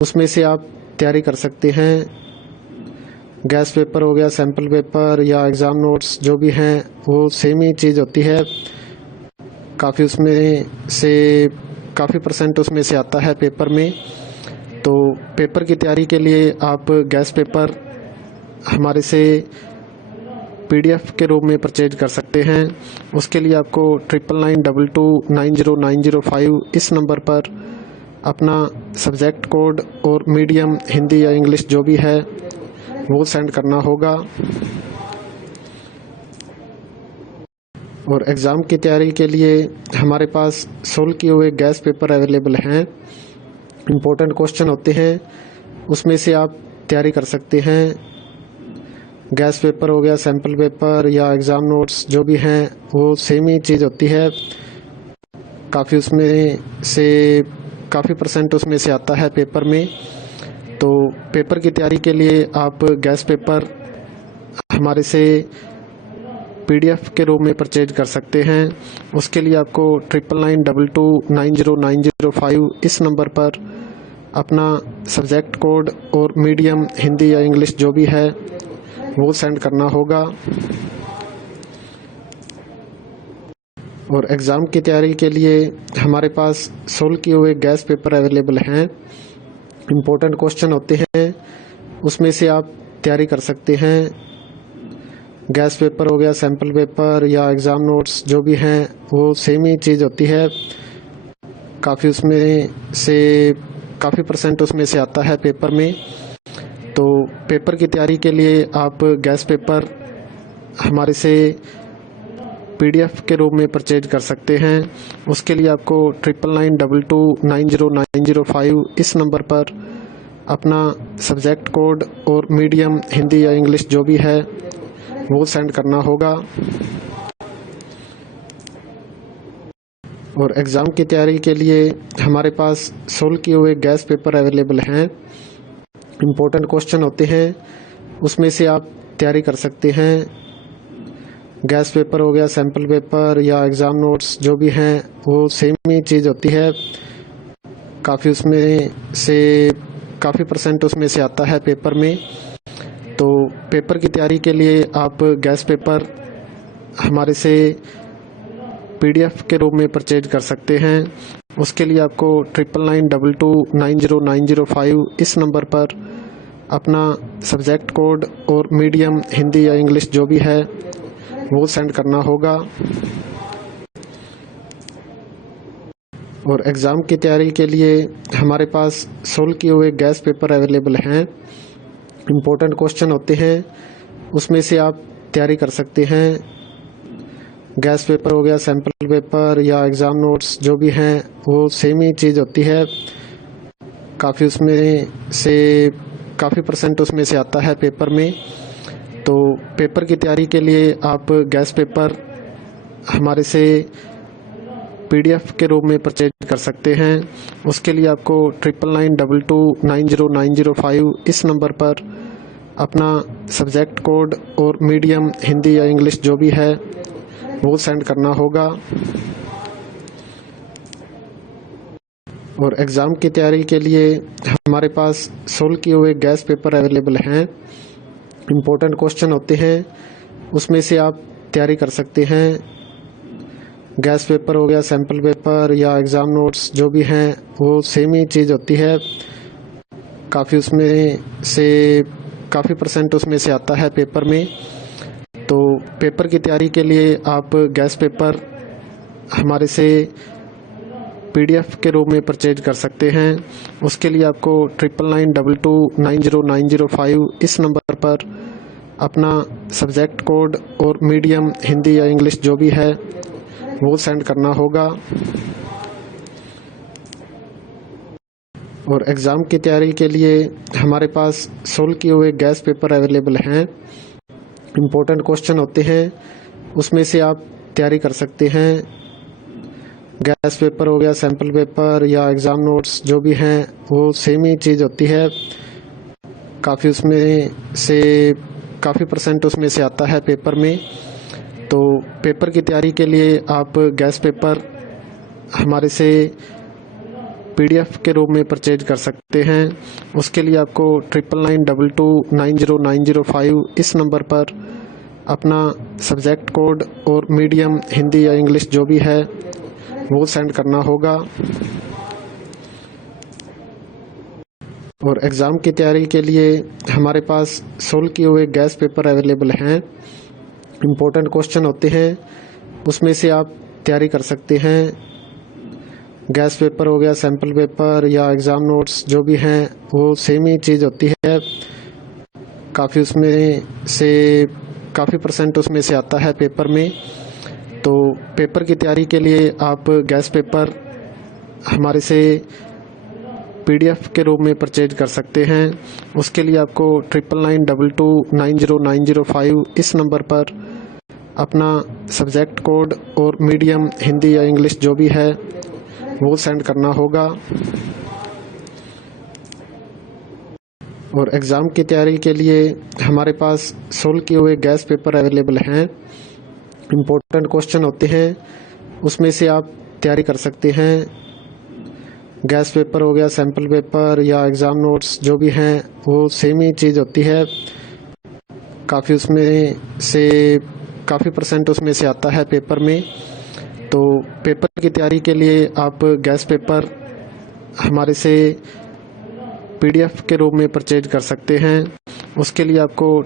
उसमें से आप तैयारी कर सकते हैं। गैस पेपर हो गया, सैम्पल पेपर या एग्ज़ाम नोट्स जो भी हैं वो सेम ही चीज़ होती है। काफ़ी उसमें से काफ़ी परसेंट उसमें से आता है पेपर में। तो पेपर की तैयारी के लिए आप गैस पेपर हमारे से PDF के रूप में परचेज कर सकते हैं। उसके लिए आपको 9992290905 इस नंबर पर अपना सब्जेक्ट कोड और मीडियम हिंदी या इंग्लिश जो भी है वो सेंड करना होगा। और एग्ज़ाम की तैयारी के लिए हमारे पास सोल्व किए हुए गैस पेपर अवेलेबल हैं। इम्पोर्टेंट क्वेश्चन होते हैं, उसमें से आप तैयारी कर सकते हैं। गैस पेपर हो गया, सैम्पल पेपर या एग्ज़ाम नोट्स जो भी हैं वो सेम ही चीज़ होती है। काफ़ी उसमें से काफ़ी परसेंट उसमें से आता है पेपर में। तो पेपर की तैयारी के लिए आप गैस पेपर हमारे से PDF के रूप में परचेज कर सकते हैं। उसके लिए आपको 9992290905 इस नंबर पर अपना सब्जेक्ट कोड और मीडियम हिंदी या इंग्लिश जो भी है वो सेंड करना होगा। और एग्ज़ाम की तैयारी के लिए हमारे पास सोल्व किए हुए गैस पेपर अवेलेबल हैं। इम्पोर्टेंट क्वेश्चन होते हैं, उसमें से आप तैयारी कर सकते हैं। गैस पेपर हो गया, सैम्पल पेपर या एग्ज़ाम नोट्स जो भी हैं वो सेम ही चीज़ होती है। काफ़ी उसमें से काफ़ी परसेंट उसमें से आता है पेपर में। तो पेपर की तैयारी के लिए आप गैस पेपर हमारे से PDF के रूप में परचेज कर सकते हैं। उसके लिए आपको 9992290905 इस नंबर पर अपना सब्जेक्ट कोड और मीडियम हिंदी या इंग्लिश जो भी है वो सेंड करना होगा। और एग्ज़ाम की तैयारी के लिए हमारे पास सोल्व किए हुए गैस पेपर अवेलेबल हैं। इम्पोर्टेंट क्वेश्चन होते हैं, उसमें से आप तैयारी कर सकते हैं। गैस पेपर हो गया, सैम्पल पेपर या एग्ज़ाम नोट्स जो भी हैं वो सेम ही चीज़ होती है। काफ़ी उसमें से काफ़ी परसेंट उसमें से आता है पेपर में। तो पेपर की तैयारी के लिए आप गैस पेपर हमारे से PDF के रूप में परचेज कर सकते हैं। उसके लिए आपको 9992290905 इस नंबर पर अपना सब्जेक्ट कोड और मीडियम हिंदी या इंग्लिश जो भी है वो सेंड करना होगा। और एग्ज़ाम की तैयारी के लिए हमारे पास सोल्व किए हुए गैस पेपर अवेलेबल हैं। इम्पोर्टेंट क्वेश्चन होते हैं, उसमें से आप तैयारी कर सकते हैं। गैस पेपर हो गया, सैम्पल पेपर या एग्ज़ाम नोट्स जो भी हैं वो सेम ही चीज़ होती है। काफ़ी उसमें से काफ़ी परसेंट उसमें से आता है पेपर में। तो पेपर की तैयारी के लिए आप गैस पेपर हमारे से PDF के रूप में परचेज कर सकते हैं। उसके लिए आपको 9992290905 इस नंबर पर अपना सब्जेक्ट कोड और मीडियम हिंदी या इंग्लिश जो भी है वो सेंड करना होगा। और एग्ज़ाम की तैयारी के लिए हमारे पास सोल्व किए हुए गैस पेपर अवेलेबल हैं। इम्पोर्टेंट क्वेश्चन होते हैं, उसमें से आप तैयारी कर सकते हैं। गैस पेपर हो गया, सैम्पल पेपर या एग्ज़ाम नोट्स जो भी हैं वो सेम ही चीज़ होती है। काफ़ी उसमें से काफ़ी परसेंट उसमें से आता है पेपर में। तो पेपर की तैयारी के लिए आप गैस पेपर हमारे से PDF के रूप में परचेज कर सकते हैं। उसके लिए आपको 9992290905 इस नंबर पर अपना सब्जेक्ट कोड और मीडियम हिंदी या इंग्लिश जो भी है वो सेंड करना होगा। और एग्ज़ाम की तैयारी के लिए हमारे पास सोल्व किए हुए गैस पेपर अवेलेबल हैं। इम्पोर्टेंट क्वेश्चन होते हैं, उसमें से आप तैयारी कर सकते हैं। गैस पेपर हो गया, सैम्पल पेपर या एग्ज़ाम नोट्स जो भी हैं वो सेम ही चीज़ होती है। काफ़ी उसमें से काफ़ी परसेंट उसमें से आता है पेपर में। तो पेपर की तैयारी के लिए आप गैस पेपर हमारे से PDF के रूप में परचेज कर सकते हैं। उसके लिए आपको 9992290905 इस नंबर पर अपना सब्जेक्ट कोड और मीडियम हिंदी या इंग्लिश जो भी है वो सेंड करना होगा। और एग्ज़ाम की तैयारी के लिए हमारे पास सोल्व किए हुए गैस पेपर अवेलेबल हैं। इम्पोर्टेंट क्वेश्चन होते हैं, उसमें से आप तैयारी कर सकते हैं। गैस पेपर हो गया, सैम्पल पेपर या एग्ज़ाम नोट्स जो भी हैं वो सेम ही चीज़ होती है। काफ़ी परसेंट उसमें से आता है पेपर में। तो पेपर की तैयारी के लिए आप गैस पेपर हमारे से PDF के रूप में परचेज कर सकते हैं। उसके लिए आपको 9992290905 इस नंबर पर अपना सब्जेक्ट कोड और मीडियम हिंदी या इंग्लिश जो भी है वो सेंड करना होगा। और एग्ज़ाम की तैयारी के लिए हमारे पास सोल्व किए हुए गैस पेपर अवेलेबल हैं। इम्पोर्टेंट क्वेश्चन होते हैं, उसमें से आप तैयारी कर सकते हैं। गैस पेपर हो गया, सैम्पल पेपर या एग्ज़ाम नोट्स जो भी हैं वो सेम ही चीज़ होती है। काफ़ी परसेंट उसमें से आता है पेपर में। तो पेपर की तैयारी के लिए आप गैस पेपर हमारे से PDF के रूप में परचेज कर सकते हैं। उसके लिए आपको